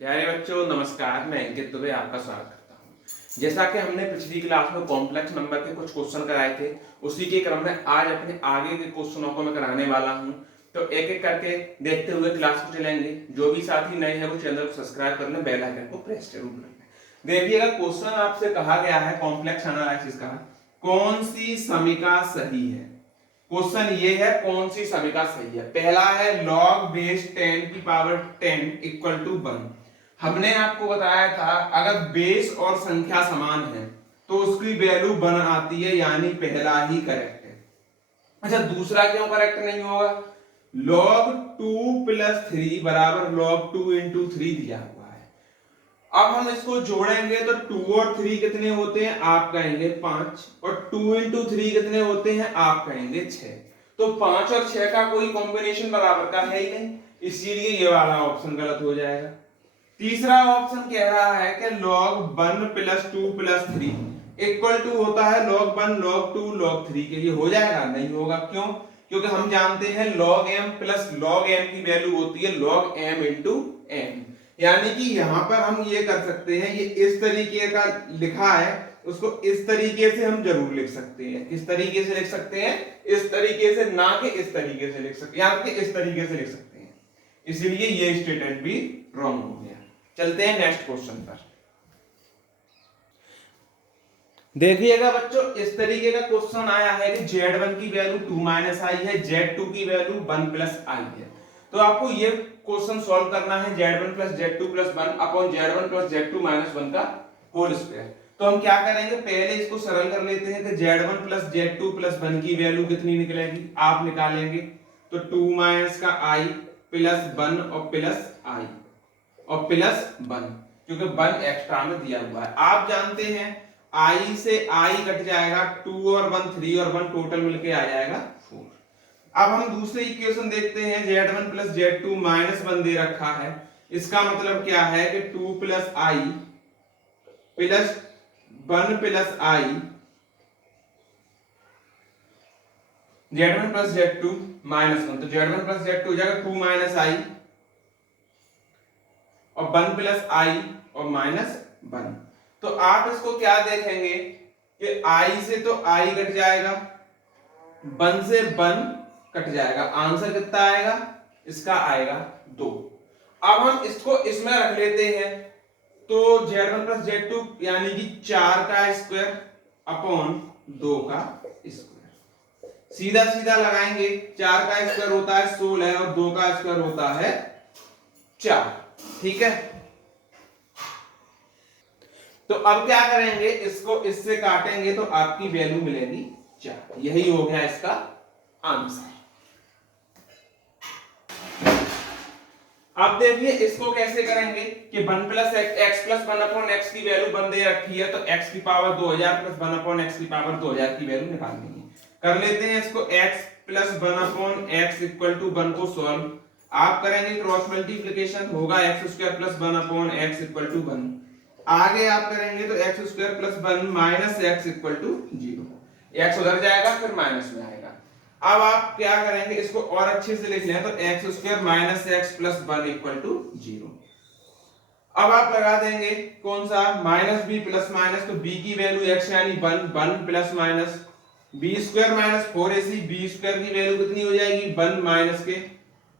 प्यारे बच्चों नमस्कार। मैं अंकित दुबे आपका स्वागत करता हूं। जैसा कि हमने पिछली क्लास में कॉम्प्लेक्स नंबर के कुछ क्वेश्चन कराए थे, उसी के क्रम में आज अपने आगे के क्वेश्चनों को मैं कराने वाला हूं। तो एक एक करके देखते हुए क्लास को चलेंगे। जो भी साथी नए हैं वो चैनल को सब्सक्राइब कर लें, बेल आइकन को प्रेस जरूर कर लें। देखिएगा क्वेश्चन आपसे कहा गया है कॉम्प्लेक्स एनालिसिस का, कौन सी समीकरण सही है। क्वेश्चन ये है कौन सी समीकरण सही है। पहला है log बेस 10 की पावर 10 इक्वल टू 1। हमने आपको बताया था अगर बेस और संख्या समान है तो उसकी वैल्यू 1 आती है, यानी पहला ही करेक्ट है। अच्छा, दूसरा क्यों करेक्ट नहीं होगा। log 2 प्लस 3 बराबर log 2 इंटू 3 दिया हुआ है। अब हम इसको जोड़ेंगे तो 2 और 3 कितने होते हैं, आप कहेंगे 5, और 2 इंटू 3 कितने होते हैं, आप कहेंगे 6। तो 5 और 6 का कोई कॉम्बिनेशन बराबर का है ही नहीं, इसीलिए ये वाला ऑप्शन गलत हो जाएगा। तीसरा ऑप्शन कह रहा है कि log 1 plus 2 plus 3 equal to होता है log 1 log 2 log 3 के। ये हो जाएगा, नहीं होगा। क्यों? क्योंकि हम जानते हैं log m plus log n की वैल्यू होती है log m इंटू n। यानी कि यहां पर हम ये कर सकते हैं, ये इस तरीके का लिखा है, उसको इस तरीके से हम जरूर लिख सकते हैं। किस तरीके से लिख सकते हैं? इस तरीके से, ना कि इस तरीके से लिख सकते हैं, यहाँ पे इस तरीके से लिख सकते हैं। इसलिए ये स्टेटमेंट भी रॉन्ग हो गया। चलते हैं नेक्स्ट क्वेश्चन पर। देखिएगा बच्चों, इस तरीके का क्वेश्चन आया है कि Z1 की वैल्यू 2 माइनस आई है, Z2 की वैल्यू 1 प्लस आई है। तो आपको ये क्वेश्चन सॉल्व करना है Z1 plus Z2 plus 1 upon Z1 plus Z2 minus 1 का होल स्क्वायर। तो हम क्या करेंगे, पहले इसको सरल कर लेते हैं कि Z1 प्लस Z2 प्लस 1 की वैल्यू कितनी निकलेगी, आप निकालेंगे तो 2 माइनस का आई प्लस 1 और प्लस आई और प्लस 1, क्योंकि 1 एक्स्ट्रा में दिया हुआ है। आप जानते हैं i से i कट जाएगा, 2 और 1 3 और 1 टोटल मिलके आ जाएगा 4। अब हम दूसरे इक्वेशन देखते हैं, Z1 प्लस Z2 माइनस 1 दे रखा है। इसका मतलब क्या है कि 2 प्लस आई प्लस 1 प्लस आई, Z1 प्लस Z2 माइनस 1, तो Z1 प्लस Z2 हो जाएगा 2 माइनस आई और 1 प्लस आई और माइनस 1। तो आप इसको क्या देखेंगे कि i से तो i कट जाएगा, 1 से 1 कट जाएगा, आंसर कितना आएगा, इसका आएगा 2। अब हम इसको इसमें रख लेते हैं, तो Z1 प्लस Z2 यानी कि 4 का स्क्वायर अपॉन 2 का स्क्वायर। सीधा सीधा लगाएंगे, 4 का स्क्वायर होता है 16 और 2 का स्क्वायर होता है 4। ठीक है, तो अब क्या करेंगे, इसको इससे काटेंगे तो आपकी वैल्यू मिलेगी 4। यही हो गया इसका आंसर। अब देखिए इसको कैसे करेंगे कि 1 plus x plus 1 upon x की वैल्यू 1 दे रखी है, तो x की पावर 2000 प्लस 1 अपॉन एक्स की पावर 2000 की वैल्यू निकालनी है। कर लेते हैं इसको, x plus 1 upon x equal to 1 को सॉल्व। आप करेंगे क्रॉस मल्टीप्लिकेशन, होगा x square plus 1 upon x equal to 1। आगे आप करेंगे तो x square plus 1 minus x equal to 0। X उधर जाएगा फिर माइनस में आएगा। अब आप क्या करेंगे, इसको और अच्छे से लिख लें, तो x square minus x plus 1 equal to 0। अब आप लगा देंगे कौन सा, माइनस बी प्लस माइनस, तो बी की वैल्यू एक्स यानी 1, 1 plus minus b square minus 4ac, b square की वैल्यू कितनी हो जाएगी, 1 माइनस के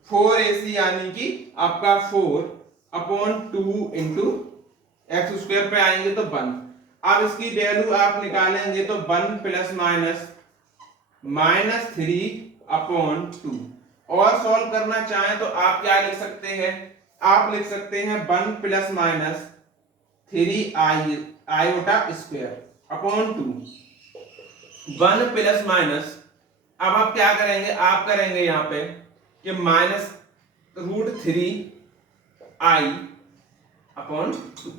4ac यानी कि आपका 4 अपॉन 2 इंटू एक्स स्क्वायर पे आएंगे तो 1। अब इसकी वैल्यू आप निकालेंगे तो 1 प्लस माइनस माइनस 3 अपॉन 2। और सॉल्व करना चाहें तो आप क्या लिख सकते हैं, आप लिख सकते हैं 1 plus minus 3 iota square upon 2। 1 plus minus, अब आप क्या करेंगे, आप करेंगे यहां पे कि माइनस √3 आई अपॉन 2।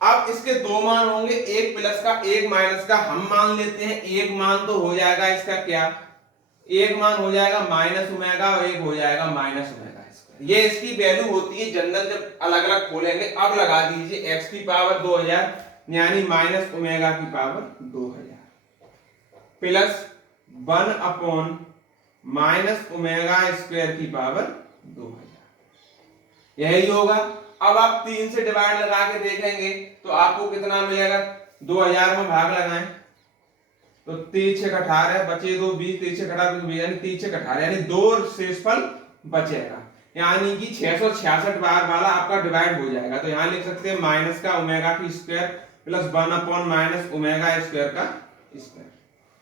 अब इसके दो मान होंगे, एक प्लस का एक माइनस का। हम मान लेते हैं एक मान तो हो जाएगा इसका क्या, एक मान हो जाएगा माइनस ओमेगा और एक हो जाएगा माइनस ओमेगा स्क्वायर। ये इसकी वैल्यू होती है जनरल, जब अलग अलग खोलेंगे। अब लगा दीजिए x की पावर 2000 यानी माइनस ओमेगा की power 2000 plus 1 upon minus omega square की पावर 2000, यही होगा। अब आप 3 से डिवाइड लगा के देखेंगे तो आपको कितना मिलेगा, 2000 में भाग लगाएं तो 3 6 18 बचे 2 20, 3 6 18 यानी 3 6 18 यानी 2 शेषफल बचेगा, यानी कि 666 बार वाला आपका डिवाइड हो जाएगा। तो यहाँ लिख सकते हैं माइनस का ओमेगा की square plus 1 upon minus omega square का स्क्वायर।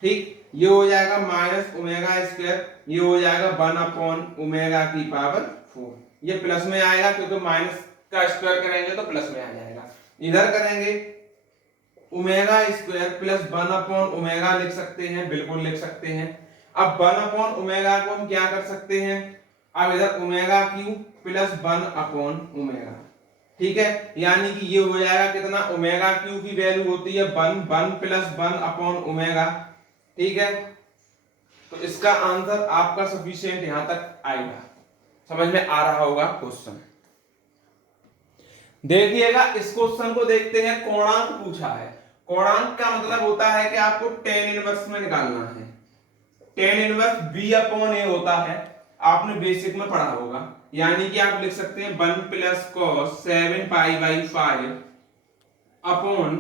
ठीक, ये हो जाएगा माइनस ओमेगा स्क्वायर, ये हो जाएगा 1 अपॉन ओमेगा की पावर 4। ये प्लस में आएगा क्योंकि माइनस का स्क्वायर करेंगे तो प्लस में आ जाएगा। इधर करेंगे omega square plus 1 upon omega लिख सकते हैं, बिल्कुल लिख सकते हैं। अब 1 अपॉन ओमेगा को हम क्या कर सकते हैं, अब इधर omega cube plus 1 upon omega, ठीक है, यानी कि ये हो जाएगा कितना, ओमेगा क्यू की वैल्यू होती है 1 प्लस 1 अपॉन ओमेगा, ठीक है। तो इसका आंसर आपका सफिशिएंट यहां तक आएगा। समझ में आ रहा होगा क्वेश्चन। देखिएगा इस क्वेश्चन को देखते हैं, कोणांक पूछा है। कोणांक का मतलब होता है कि आपको tan इनवर्स में निकालना है। tan inverse b upon a होता है, आपने बेसिक में पढ़ा होगा, यानी कि आप लिख सकते हैं 1 plus cos 7 pi by 5 upon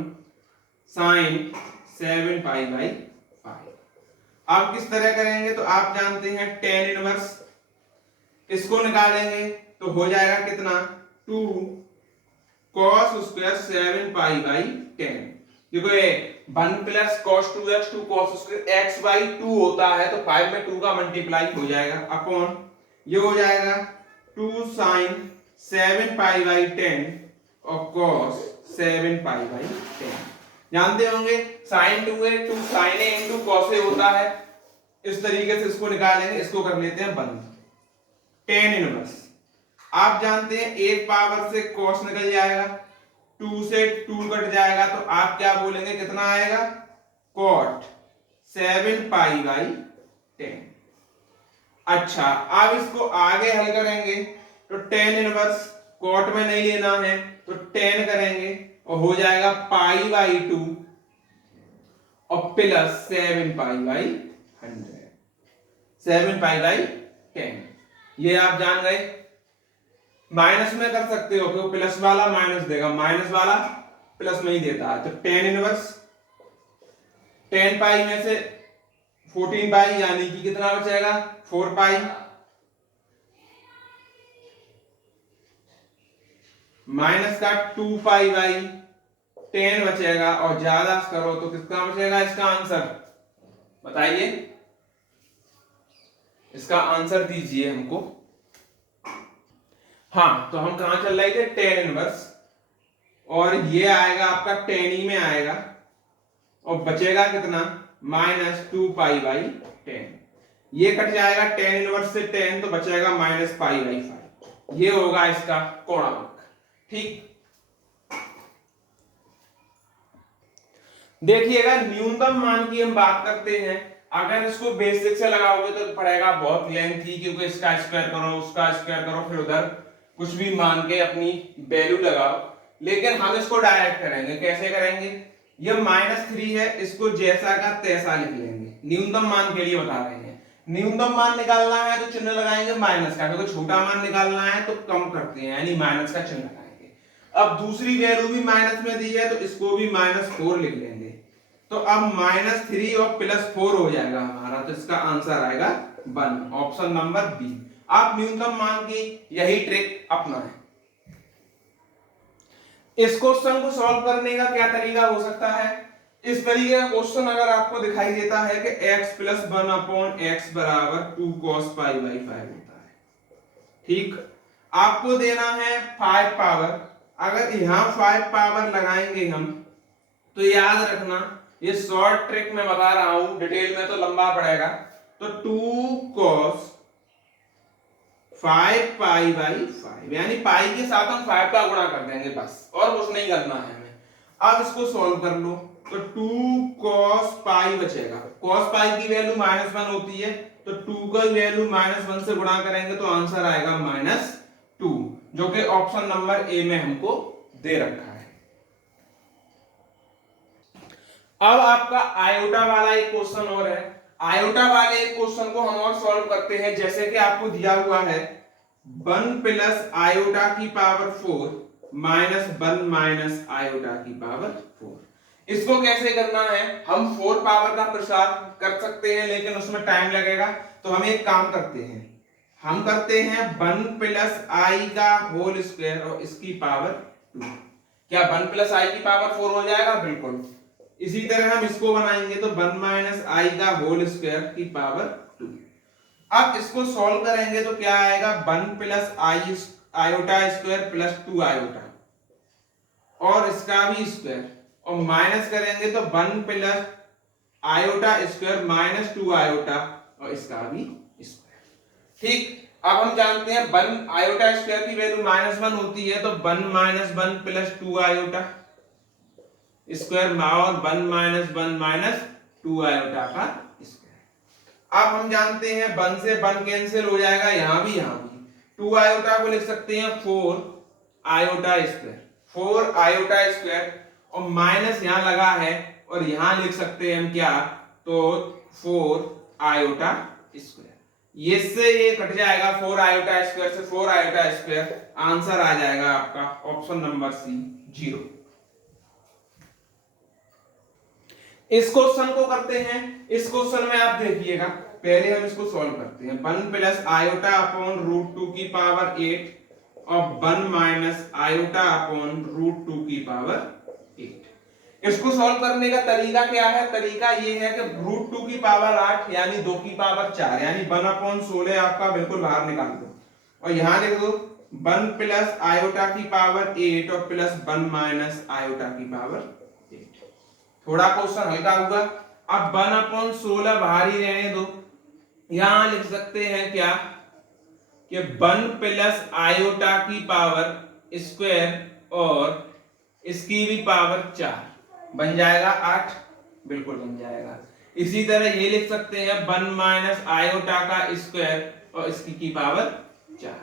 sin 7 pi by 5। आप किस तरह करेंगे, तो आप जानते हैं tan इनवर्स, इसको निकालेंगे तो हो जाएगा कितना, 2 cos स्क्वायर 7 पाई बाई 10। देखो ये 1 plus cos 2x 2 cos square x by 2 होता है, तो 5 में 2 का मल्टीप्लाई हो जाएगा अपॉन ये हो जाएगा 2 sin 7 पाई बाई 10 और cos 7 पाई बाई 10। जानते होंगे sin 2 है 2 sin a into cos a होता है। इस तरीके से इसको निकालेंगे, इसको कर लेते हैं बंद। tan इनवर्स आप जानते हैं 1 पावर से cos निकल जाएगा, 2 से 2 कट जाएगा, तो आप क्या बोलेंगे, कितना आएगा, cot 7 पाई बाई 10। अच्छा, अब इसको आगे हल करेंगे तो tan इनवर्स cot में नहीं लेना है तो tan करेंगे और हो जाएगा पाई बाई 2 और plus 7 pi by 100, 7 pi by 10। ये आप जान गए। माइनस में कर सकते हो क्योंकि प्लस वाला माइनस देगा, माइनस वाला प्लस में ही देता है। तो tan इनवर्स 10 पाई में से 14 पाई यानी कि कितना बचेगा, 4 पाई माइनस का 2 पाई बाई 10 बचेगा और ज्यादा करो तो कितना बचेगा, इसका आंसर बताइए, इसका आंसर दीजिए हमको। हाँ, तो हम कहां चल रहे थे, tan इनवर्स, और ये आएगा आपका tan ही में आएगा और बचेगा कितना, माइनस 2 पाई बाई 10। ये कट जाएगा tan इनवर्स से 10 तो बचेगा माइनस पाई बाई 5। ये होगा इसका कोणांक। ठीक, देखिएगा न्यूनतम मान की हम बात करते हैं। अगर इसको बेसिक से लगाओगे तो पड़ेगा बहुत लेंथी, क्योंकि इसका स्क्वायर करो उसका स्क्वायर करो फिर उधर कुछ भी मान के अपनी वैल्यू लगाओ। लेकिन हम इसको डायरेक्ट करेंगे, कैसे करेंगे, ये -3 है, इसको जैसा का तैसा लिख लेंगे। न्यूनतम मान के लिए बता रहे हैं, न्यूनतम मान निकालना है तो चिन्ह लगाएंगे माइनस का, क्योंकि छोटा मान निकालना है तो कम करते हैं यानी माइनस का चिन्ह लगाएंगे। अब दूसरी वैल्यू भी माइनस में दी है तो इसको भी -4 लिख लेंगे। तो अब -3 और +4 हो जाएगा हमारा, तो इसका आंसर आएगा 1, ऑप्शन नंबर बी। आप न्यूनतम मान की यही ट्रिक अपनाएं। इस क्वेश्चन को सॉल्व करने का क्या तरीका हो सकता है, इस तरीके का क्वेश्चन अगर आपको दिखाई देता है कि x + 1 अपॉन x बराबर 2 cos पाई बाई 5 होता है, ठीक, आपको देना है 5 पावर। अगर यहां 5 पावर लगाएंगे हम तो याद रखना, ये शॉर्ट ट्रिक में बता रहा हूं, डिटेल में तो लंबा पड़ेगा। तो 2 cos 5 पाई बाई 5 यानी पाई के साथ हम 5 का गुणा कर देंगे बस, और कुछ नहीं करना है हमें। अब इसको सॉल्व कर लो तो 2 cos पाई बचेगा, cos पाई की वैल्यू -1 होती है, तो 2 का वैल्यू -1 से गुणा करेंगे तो आंसर आएगा -2, जो कि ऑप्शन नंबर ए में हमको दे रखा है। अब आपका आयोटा वाला एक क्वेश्चन और है। आयोटा वाले एक क्वेश्चन को हम और सॉल्व करते हैं। जैसे कि आपको दिया हुआ है 1 प्लस आयोटा की पावर 4 -1 माइनस आयोटा की पावर 4। इसको कैसे करना है, हम 4 पावर का प्रसार कर सकते हैं लेकिन उसमें टाइम लगेगा, तो हम एक काम करते हैं, हम करते हैं 1 प्लस आई का होल स्क्वायर और इसकी पावर 2। क्या 1 प्लस आई की पावर 4 हो जाएगा? बिल्कुल। इसी तरह हम इसको बनाएंगे तो 1 माइनस आई का होल स्क्वायर की पावर 2। अब इसको सॉल्व करेंगे तो क्या आएगा, 1 प्लस आई आयोटा स्क्वायर प्लस 2 आयोटा और इसका भी स्क्वायर, और माइनस करेंगे तो 1 plus iota square minus 2 iota और इसका भी स्क्वायर। ठीक, अब हम जानते हैं 1 आयोटा स्क्वायर की वैल्यू -1 होती है, तो 1 माइनस 1 प्लस 2 आयोटा स्क्वायर और 1 माइनस 1 माइनस 2 आयोटा का स्क्वायर। अब हम जानते हैं 1 से 1 कैंसिल हो जाएगा, यहां भी 2 आयोटा को लिख सकते हैं 4 आयोटा स्क्वायर, 4 आयोटा स्क्वायर और माइनस यहां लगा है और यहां लिख सकते हैं हम क्या, तो 4 आयोटा स्क्वायर। ये से ये कट जाएगा, 4 आयोटा स्क्वायर से 4 आयोटा स्क्वायर, आंसर आ जाएगा आपका ऑप्शन नंबर सी 0। इस क्वेश्चन को करते हैं, इस क्वेश्चन में आप देखिएगा, पहले हम इसको सॉल्व करते हैं। 1 प्लस आयोटा अपॉन रूट 2 की पावर 8 और 1 माइनस आयोटा अपॉन रूट 2 की पावर 8। इसको सॉल्व करने का तरीका क्या है, तरीका ये है कि रूट 2 की पावर 8 यानी 2 की पावर 4 यानी 1 अपॉन 16 आपका बिल्कुल बाहर निकाल दो और यहां लिख दो 1 प्लस आयोटा की पावर 8 और प्लस 1 माइनस आयोटा की पावर 8। थोड़ा क्वेश्चन हल्का होगा। अब 1 अपॉन 16 बाहर ही रहने दो, यहां लिख सकते हैं क्या कि 1 प्लस आयोटा की पावर स्क्वायर और इसकी भी पावर 4 बन जाएगा 8, बिल्कुल बन जाएगा। इसी तरह ये लिख सकते हैं 1 माइनस आयोटा का स्क्वायर और इसकी की पावर 4।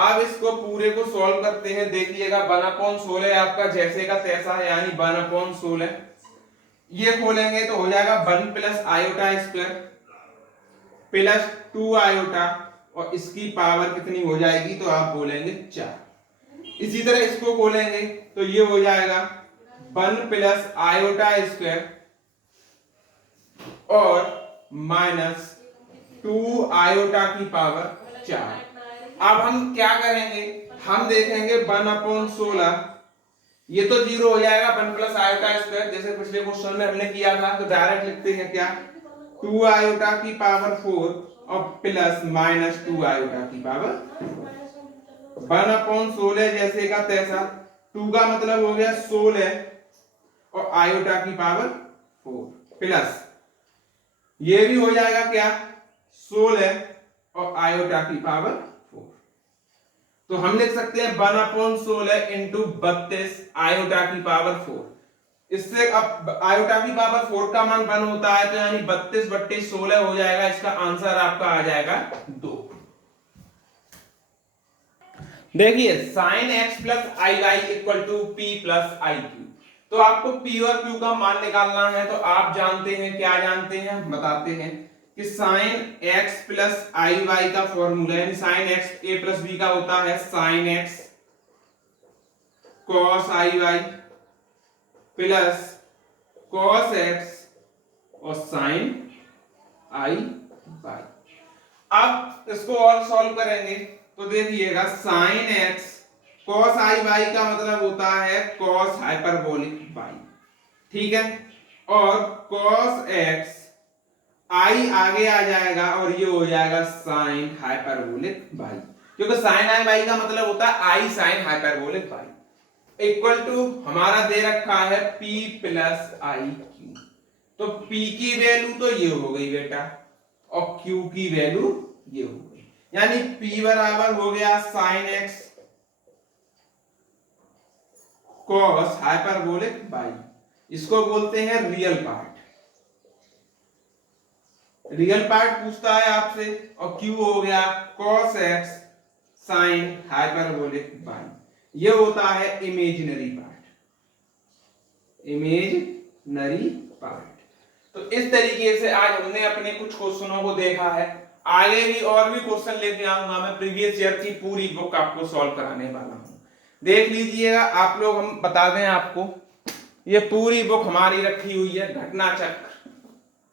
अब इसको पूरे को सॉल्व करते हैं, देखिएगा 1 अपॉन 16 आपका जैसे का तैसा है यानी 1 अपॉन 16, ये खोलेंगे तो हो जाएगा 1 plus iota square plus 2 iota और इसकी पावर कितनी हो जाएगी, तो आप बोलेंगे 4। इसी तरह इसको खोलेंगे तो ये हो जाएगा 1 प्लस आयोटा स्क्वायर और माइनस 2 आयोटा की पावर 4। अब हम क्या करेंगे, हम देखेंगे 1 अपॉन 16, ये तो 0 हो जाएगा, 1 प्लस आयोटा स्क्वायर जैसे पिछले क्वेश्चन में हमने किया था, तो डायरेक्ट लिखते हैं क्या 2 आयोटा की पावर 4 और प्लस माइनस 2 आयोटा की पावर 1 अपॉन 16 जैसे का तैसा, 2 का मतलब हो गया 16 और आयोटा की पावर 4 प्लस ये भी हो जाएगा क्या 16 और आयोटा की पावर 4। तो हम लिख सकते हैं 1 अपॉन 16 इंटू 32 आयोटा की पावर 4। इससे अब आयोटा की पावर 4 का मान 1 होता है, तो यानी 32 बट्टे 16 हो जाएगा, इसका आंसर आपका आ जाएगा 2। देखिए sin x plus i y equal to p plus i q, तो आपको p और q का मान निकालना है। तो आप जानते हैं, क्या जानते हैं बताते हैं कि sin x plus i y का फॉर्मूला यानी sin x a plus b का होता है sin x cos आई वाई प्लस cos x और sin आई वाई। अब इसको और सॉल्व करेंगे तो देखिएगा sin x cos आई वाई का मतलब होता है cos हाइपरबोलिक y, ठीक है, और cos x आई आगे आ जाएगा और ये हो जाएगा sin हाइपरबोलिक y, क्योंकि sin आई वाई का मतलब होता है i sin hyperbolic y equal to हमारा दे रखा है p प्लस आई क्यू। तो p की वैल्यू तो ये हो गई बेटा और q की वैल्यू ये हो गई, यानी p बराबर हो गया sin x cos hyperbolic y, इसको बोलते हैं रियल पार्ट। रियल पार्ट पूछता है आपसे, और q हो गया cos x sin hyperbolic y, ये होता है इमेजिनरी पार्ट, इमेजिनरी पार्ट। तो इस तरीके से आज हमने अपने कुछ क्वेश्चनों को देखा है, आगे भी और भी क्वेश्चन लेके आऊंगा मैं, प्रीवियस ईयर की पूरी बुक आपको सॉल्व कराने वाला हूं। देख लीजिएगा आप लोग, हम बता दें आपको, ये पूरी बुक हमारी रखी हुई है घटना चक्र,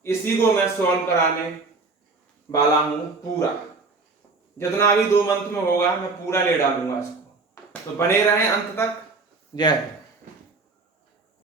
इसी को मैं सॉल्व कराने वाला हूं पूरा। जितना भी 2 मंथ में होगा मैं पूरा ले डालूंगा इसको, तो बने रहें अंत तक। जय हिंद।